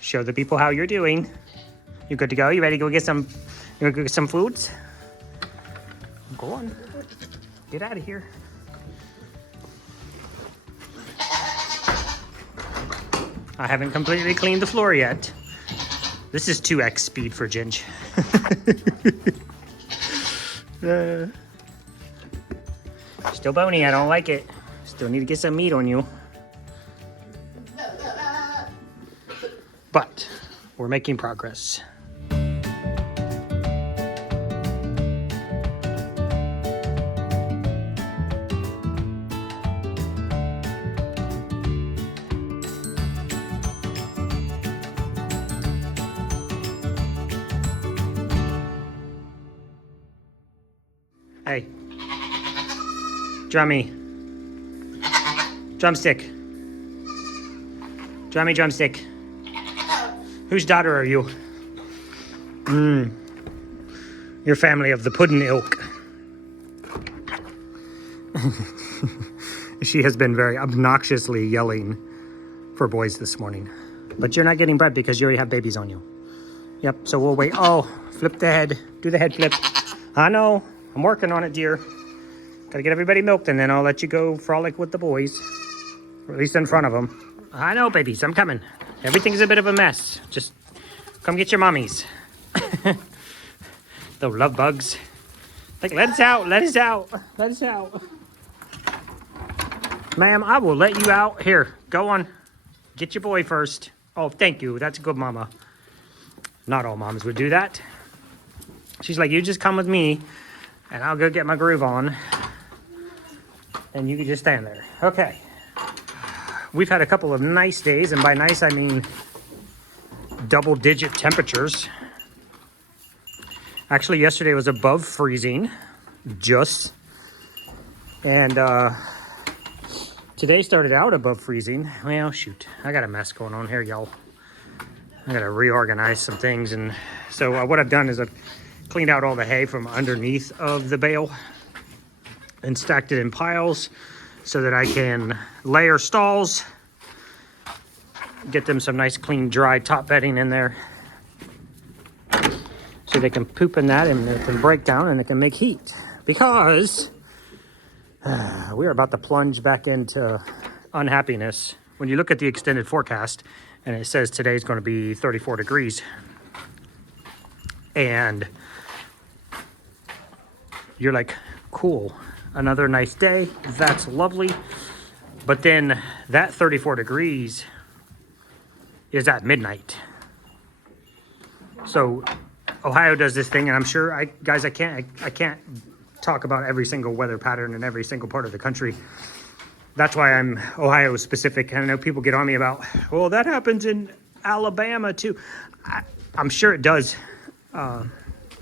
Show the people how you're doing. You good to go? You ready to go get some, you want to go get some foods? Go on. Get out of here. I haven't completely cleaned the floor yet. This is 2x speed for Ginge. Still bony, I don't like it. Still need to get some meat on you. But we're making progress. Hey. Drummy. Drumstick. Drummy drumstick. Whose daughter are you? Your family of the puddin' ilk. She has been very obnoxiously yelling for boys this morning. But you're not getting bread because you already have babies on you. Yep, so we'll wait. Oh, flip the head. Do the head flip. I know. I'm working on it, dear. Gotta get everybody milked, and then I'll let you go frolic with the boys. Or at least in front of them. I know, babies. I'm coming. Everything's a bit of a mess. Just come get your mommies. They'll love bugs. Like, let us out. Let us out. Let us out. Ma'am, I will let you out. Here, go on. Get your boy first. Oh, thank you. That's a good mama. Not all moms would do that. She's like, you just come with me, and I'll go get my groove on. And you can just stand there. Okay. We've had a couple of nice days, and by nice, I mean double-digit temperatures. Actually, yesterday was above freezing, just. And today started out above freezing. Well, shoot. I got a mess going on here, y'all. I got to reorganize some things. And so what I've done is I've cleaned out all the hay from underneath of the bale and stacked it in piles so that I can layer stalls, get them some nice clean dry top bedding in there so they can poop in that and it can break down and it can make heat, because we are about to plunge back into unhappiness. When you look at the extended forecast and it says today's going to be 34 degrees and you're like, cool, another nice day, that's lovely. But then that 34 degrees is at midnight. So Ohio does this thing, and I'm sure I can't talk about every single weather pattern in every single part of the country. That's why I'm Ohio specific. And I know people get on me about, well, that happens in Alabama too. I'm sure it does, but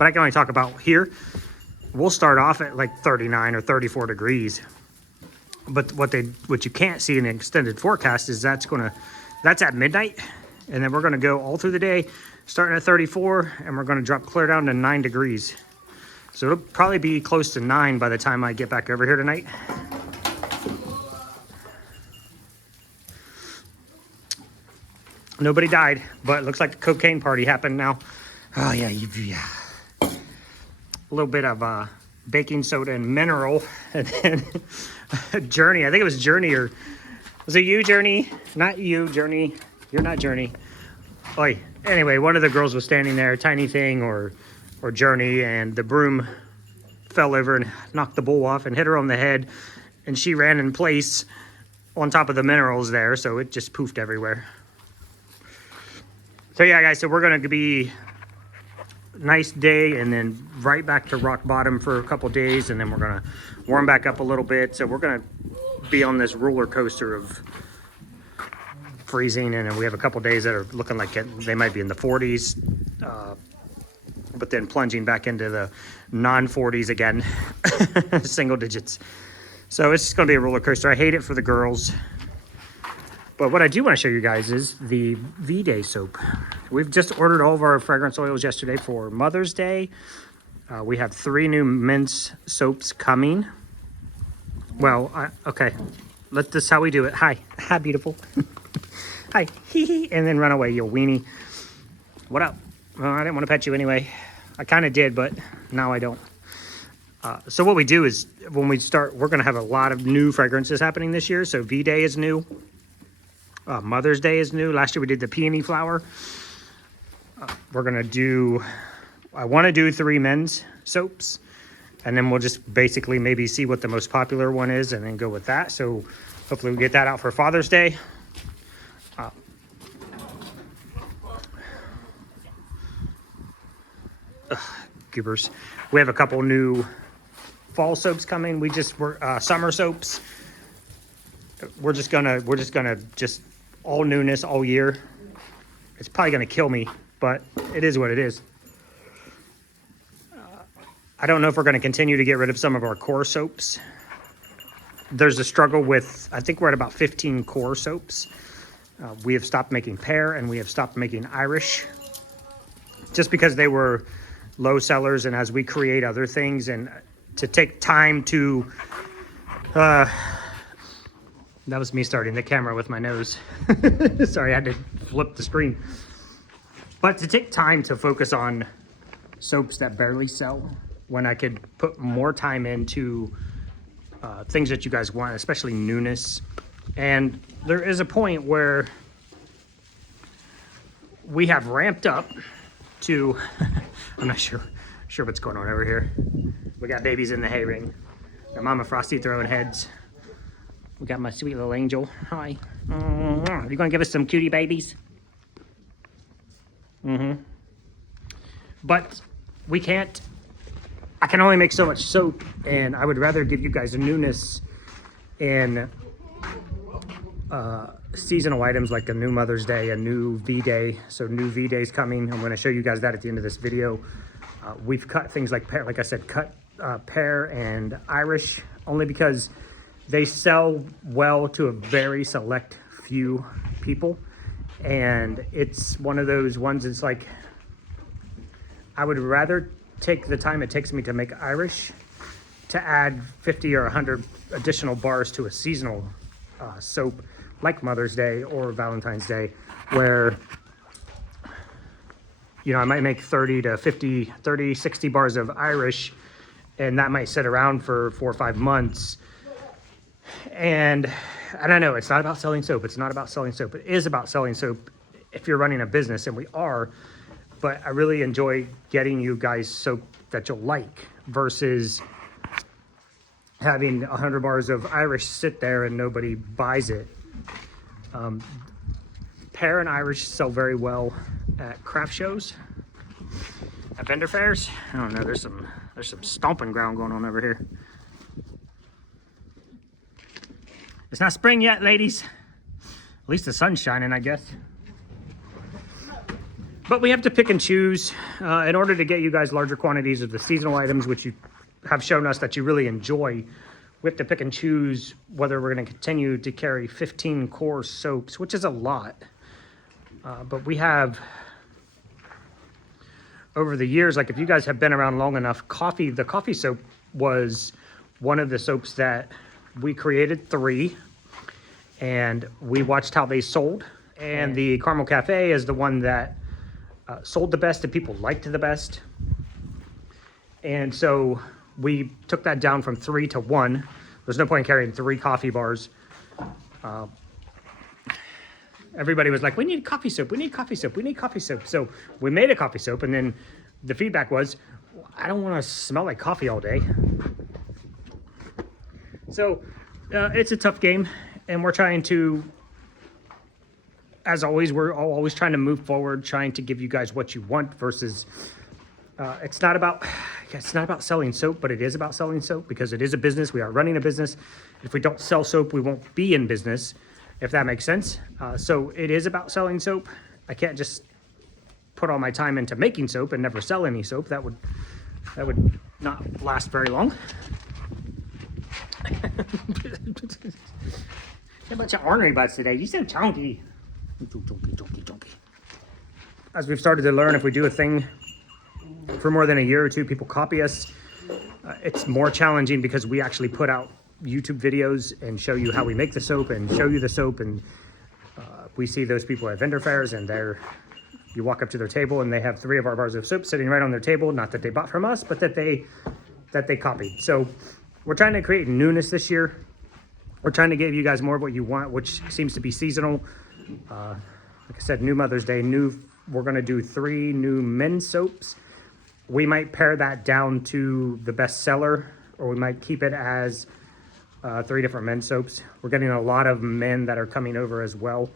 I can only talk about here. We'll start off at like 39 or 34 degrees. But what you can't see in the extended forecast is that's at midnight, and then we're gonna go all through the day, starting at 34, and we're gonna drop clear down to 9 degrees. So it'll probably be close to 9 by the time I get back over here tonight. Nobody died, but it looks like the cocaine party happened now. Oh yeah, yeah. A little bit of baking soda and mineral, and then Journey. I think it was Journey, or was it you, Journey? Not you, Journey. You're not Journey. Oi. Anyway, one of the girls was standing there, Tiny Thing or Journey, and the broom fell over and knocked the bowl off and hit her on the head, and she ran in place on top of the minerals there, so it just poofed everywhere. So yeah, guys, so we're gonna be nice day and then right back to rock bottom for a couple days, and then we're gonna warm back up a little bit. So we're gonna be on this roller coaster of freezing, and then we have a couple days that are looking like they might be in the 40s, but then plunging back into the non-40s again, single digits. So it's just gonna be a roller coaster. I hate it for the girls. But what I do want to show you guys is the V-Day soap. We've just ordered all of our fragrance oils yesterday for Mother's Day. We have 3 new men's soaps coming. Well, okay. This is how we do it. Hi. Hi, beautiful. hi, and then run away, you weenie. What up? Well, I didn't want to pet you anyway. I kind of did, but now I don't. So what we do is when we start, we're going to have a lot of new fragrances happening this year. So V-Day is new. Mother's Day is new. Last year we did the peony flower. We're going to do, I want to do 3 men's soaps. And then we'll just basically maybe see what the most popular one is and then go with that. So hopefully we get that out for Father's Day. Goobers. We have a couple new fall soaps coming. We just were summer soaps. We're just gonna all newness all year. It's probably gonna kill me, but it is what it is. I don't know if we're gonna continue to get rid of some of our core soaps. There's a struggle with, I think we're at about 15 core soaps. We have stopped making pear and we have stopped making Irish just because they were low sellers, and as we create other things and to take time to that was me starting the camera with my nose. Sorry, I had to flip the screen. But to take time to focus on soaps that barely sell when I could put more time into things that you guys want, especially newness. And there is a point where we have ramped up to I'm not sure what's going on over here. We got babies in the hay ring. Got Mama Frosty throwing heads. We got my sweet little angel. Hi. Are you gonna give us some cutie babies? But we can't. I can only make so much soap, and I would rather give you guys a newness in seasonal items like a new Mother's Day, a new V-Day. So new V-Day's coming. I'm going to show you guys that at the end of this video. We've cut things like pear, like I said, pear and Irish only because they sell well to a very select few people. And it's one of those ones, it's like, I would rather take the time it takes me to make Irish to add 50 or 100 additional bars to a seasonal soap like Mother's Day or Valentine's Day, where, you know, I might make 30 to 50, 30, 60 bars of Irish, and that might sit around for 4 or 5 months. And I don't know, it's not about selling soap. It's not about selling soap. It is about selling soap if you're running a business, and we are, but I really enjoy getting you guys soap that you'll like versus having 100 bars of Irish sit there and nobody buys it. Pear and Irish sell very well at craft shows, at vendor fairs. I don't know, there's some stomping ground going on over here. It's not spring yet, ladies. At least the sun's shining, I guess. But we have to pick and choose in order to get you guys larger quantities of the seasonal items, which you have shown us that you really enjoy. We have to pick and choose whether we're going to continue to carry 15 core soaps, which is a lot. But we have, over the years, like if you guys have been around long enough, the coffee soap was one of the soaps that we created 3, and we watched how they sold. And the Caramel Cafe is the one that sold the best and people liked the best. And so we took that down from 3 to 1. There's no point in carrying 3 coffee bars. Everybody was like, we need coffee soap, we need coffee soap, we need coffee soap. So we made a coffee soap, and then the feedback was, I don't want to smell like coffee all day. So it's a tough game, and we're trying to, as always, we're always trying to move forward, trying to give you guys what you want versus it's not about selling soap, but it is about selling soap because it is a business. We are running a business. If we don't sell soap, we won't be in business, if that makes sense. So it is about selling soap. I can't just put all my time into making soap and never sell any soap. That would not last very long. A bunch of ornery butts today. You're so chunky. Chunky. As we've started to learn, if we do a thing for more than a year or 2, people copy us. It's more challenging because we actually put out YouTube videos and show you how we make the soap and show you the soap and we see those people at vendor fairs, and you walk up to their table and they have 3 of our bars of soap sitting right on their table, not that they bought from us, but that they copied. So we're trying to create newness this year. We're trying to give you guys more of what you want, which seems to be seasonal. Like I said, new Mother's Day, we're gonna do 3 new men's soaps. We might pare that down to the best seller, or we might keep it as 3 different men's soaps. We're getting a lot of men that are coming over as well.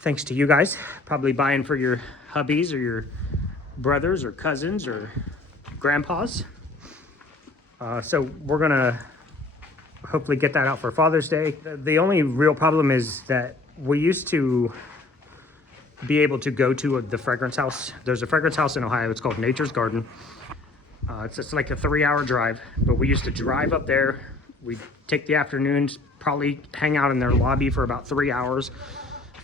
Thanks to you guys, probably buying for your hubbies or your brothers or cousins or grandpas. So we're gonna hopefully get that out for Father's Day. The only real problem is that we used to be able to go to the fragrance house. There's a fragrance house in Ohio. It's called Nature's Garden. It's just like a 3-hour drive, but we used to drive up there. We'd take the afternoons, probably hang out in their lobby for about 3 hours,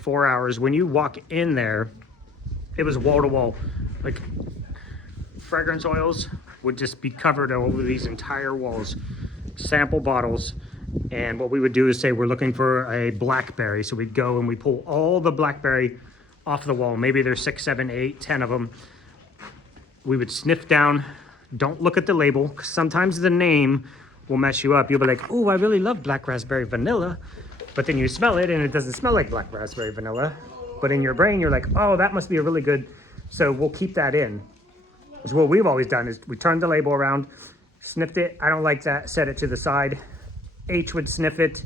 4 hours. When you walk in there, it was wall to wall. Like, fragrance oils would just be covered over these entire walls, sample bottles. And what we would do is say, we're looking for a blackberry. So we'd go and we pull all the blackberry off the wall. Maybe there's 6, 7, 8, 10 of them. We would sniff down. Don't look at the label, 'cause sometimes the name will mess you up. You'll be like, oh, I really love black raspberry vanilla. But then you smell it and it doesn't smell like black raspberry vanilla. But in your brain, you're like, oh, that must be a really good. So we'll keep that in. So what we've always done is we turned the label around, sniffed it. I don't like that, set it to the side. H would sniff it.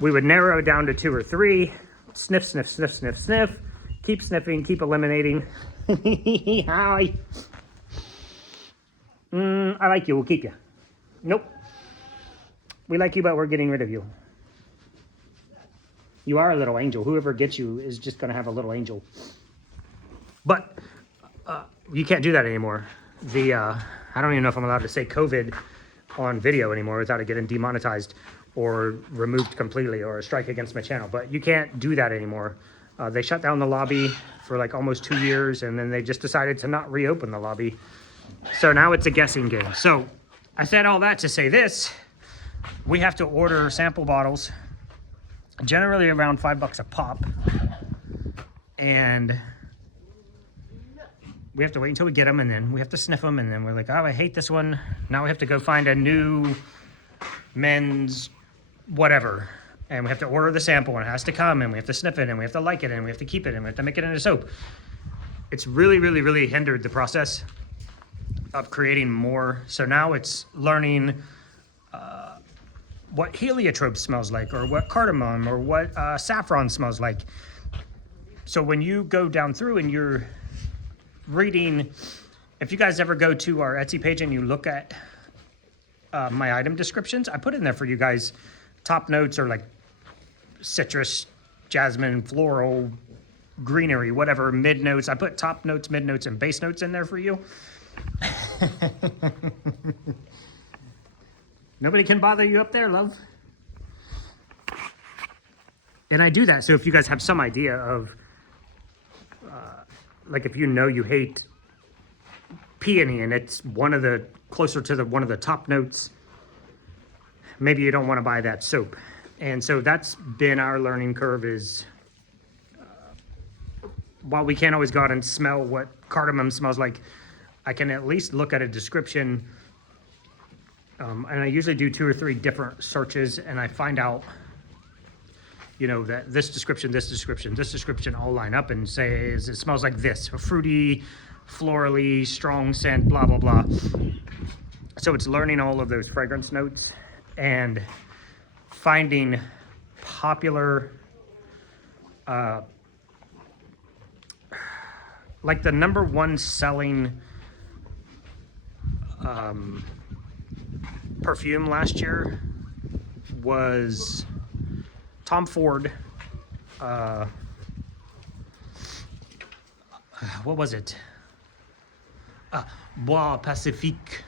We would narrow it down to 2 or 3. Sniff, sniff, sniff, sniff, sniff. Keep sniffing, keep eliminating. Hi. I like you, we'll keep you. Nope. We like you, but we're getting rid of you. You are a little angel. Whoever gets you is just gonna have a little angel. But you can't do that anymore. I don't even know if I'm allowed to say COVID on video anymore without it getting demonetized or removed completely or a strike against my channel. But you can't do that anymore. They shut down the lobby for like almost 2 years, and then they just decided to not reopen the lobby. So now it's a guessing game. So I said all that to say this. We have to order sample bottles, generally around $5 a pop. And we have to wait until we get them, and then we have to sniff them, and then we're like, oh, I hate this one. Now we have to go find a new men's whatever. And we have to order the sample, and it has to come, and we have to sniff it, and we have to like it, and we have to keep it, and we have to make it into soap. It's really, really, really hindered the process of creating more. So now it's learning what heliotrope smells like, or what cardamom, or what saffron smells like. So when you go down through and you're reading, if you guys ever go to our Etsy page and you look at my item descriptions, I put in there for you guys top notes or like citrus, jasmine, floral, greenery, whatever, mid notes. I put top notes, mid notes, and base notes in there for you. Nobody can bother you up there, love. And I do that so if you guys have some idea of, like if you know you hate peony and it's closer to one of the top notes, maybe you don't want to buy that soap. And so that's been our learning curve is, while we can't always go out and smell what cardamom smells like, I can at least look at a description. And I usually do 2 or 3 different searches, and I find out, you know, that this description all line up and say it smells like this, fruity, florally, strong scent, blah, blah, blah. So it's learning all of those fragrance notes and finding popular, like the #1 selling perfume last year was Tom Ford. What was it? Bois Pacifique.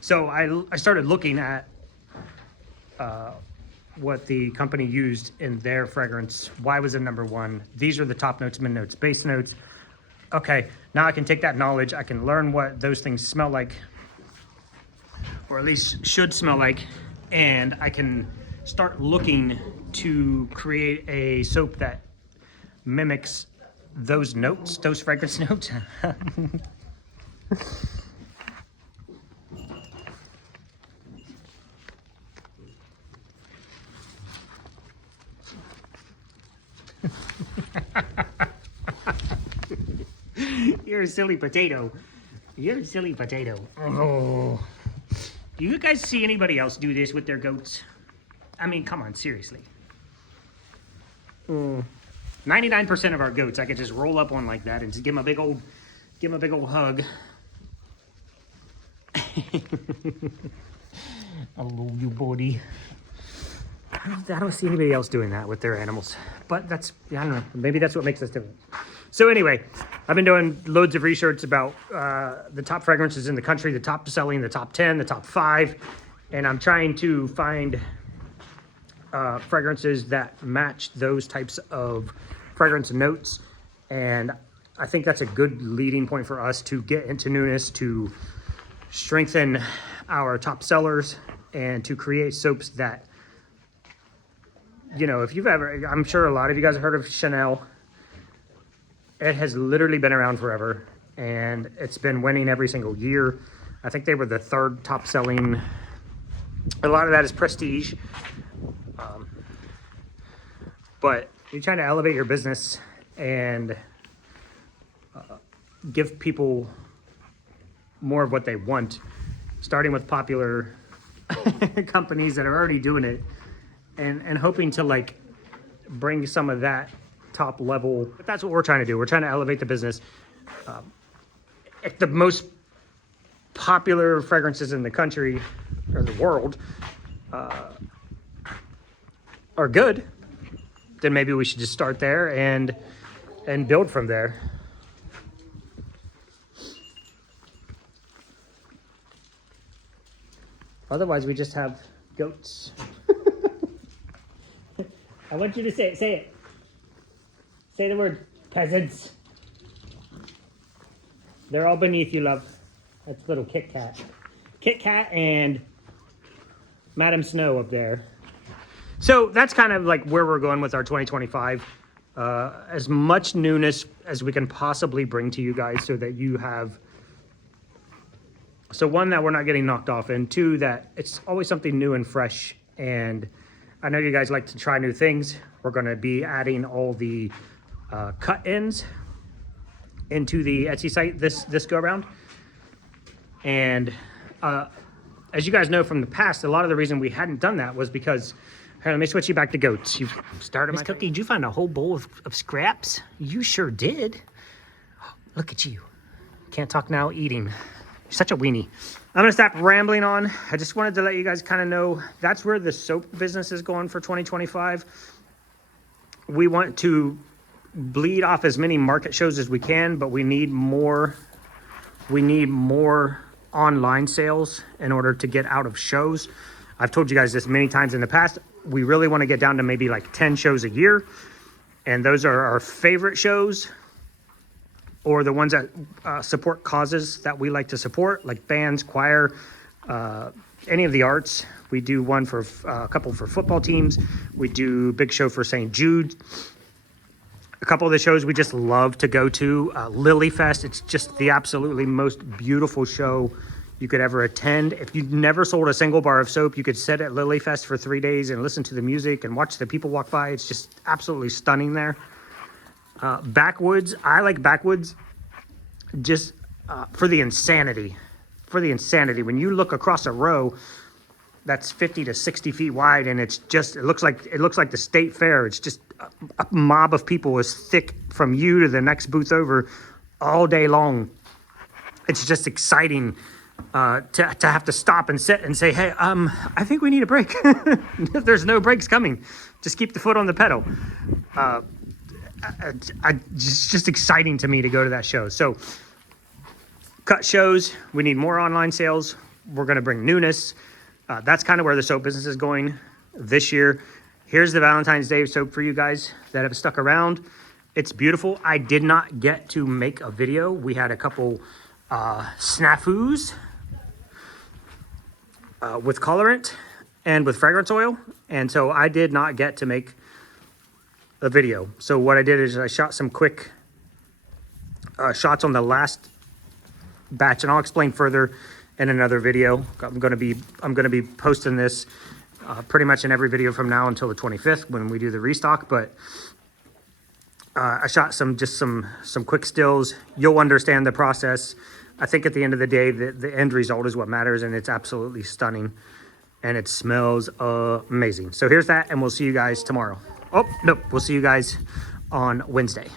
So I started looking at what the company used in their fragrance. Why was it #1? These are the top notes, mid notes, base notes. Okay, now I can take that knowledge. I can learn what those things smell like, or at least should smell like, and I can start looking to create a soap that mimics those notes, those fragrance notes. You're a silly potato. You're a silly potato. Oh. Do you guys see anybody else do this with their goats? I mean, come on, seriously. 99% of our goats, I could just roll up on like that and just give them a big old hug. I love you, buddy. I don't see anybody else doing that with their animals, but that's, I don't know, maybe that's what makes us different. So anyway, I've been doing loads of research about the top fragrances in the country, the top selling, the top 10, the top 5, and I'm trying to find fragrances that match those types of fragrance notes. And I think that's a good leading point for us to get into newness, to strengthen our top sellers, and to create soaps that, you know, if you've ever, I'm sure a lot of you guys have heard of Chanel. It has literally been around forever, and it's been winning every single year. I think they were the 3rd top selling. A lot of that is prestige. But you're trying to elevate your business and give people more of what they want, starting with popular companies that are already doing it, and hoping to like bring some of that top level. But that's what we're trying to do. We're trying to elevate the business. If the most popular fragrances in the country or the world are good, then maybe we should just start there and build from there. Otherwise, we just have goats. I want you to say it. Say it. Say the word, peasants. They're all beneath you, love. That's little Kit Kat. Kit Kat and Madam Snow up there. So that's kind of like where we're going with our 2025. As much newness as we can possibly bring to you guys so that you have, so one, that we're not getting knocked off, and 2, that it's always something new and fresh. And I know you guys like to try new things. We're going to be adding all the cut-ins into the Etsy site this go around. And as you guys know from the past, a lot of the reason we hadn't done that was because, here, let me switch you back to goats. You started Miss Cookie, did you find a whole bowl of scraps? You sure did. Look at you. Can't talk now, eating. You're such a weenie. I'm gonna stop rambling on. I just wanted to let you guys kind of know that's where the soap business is going for 2025. We want to bleed off as many market shows as we can, but we need more online sales in order to get out of shows. I've told you guys this many times in the past. We really want to get down to maybe like 10 shows a year, and those are our favorite shows, or the ones that support causes that we like to support, like bands, choir, any of the arts. We do one for a couple for football teams. We do a big show for St. Jude. A couple of the shows we just love to go to. Lily Fest, it's just the absolutely most beautiful show you could ever attend. If you've never sold a single bar of soap, you could sit at Lily Fest for 3 days and listen to the music and watch the people walk by. It's just absolutely stunning there. Backwoods, I like Backwoods just for the insanity. When you look across a row that's 50 to 60 feet wide, and it's just, it looks like the state fair. It's just a mob of people as thick from you to the next booth over all day long. It's just exciting to have to stop and sit and say, hey, I think we need a break. There's no breaks coming. Just keep the foot on the pedal. It's just exciting to me to go to that show. So cut shows, we need more online sales. We're going to bring newness. That's kind of where the soap business is going this year. Here's the Valentine's Day soap for you guys that have stuck around. It's beautiful. I did not get to make a video. We had a couple snafus with colorant, and with fragrance oil. And so I did not get to make a video. So what I did is I shot some quick shots on the last batch, and I'll explain further in another video. I'm going to be posting this pretty much in every video from now until the 25th when we do the restock. But I shot some quick stills. You'll understand the process. I think at the end of the day, the end result is what matters, and it's absolutely stunning, and it smells amazing. So here's that, and we'll see you guys tomorrow. Oh, no, we'll see you guys on Wednesday.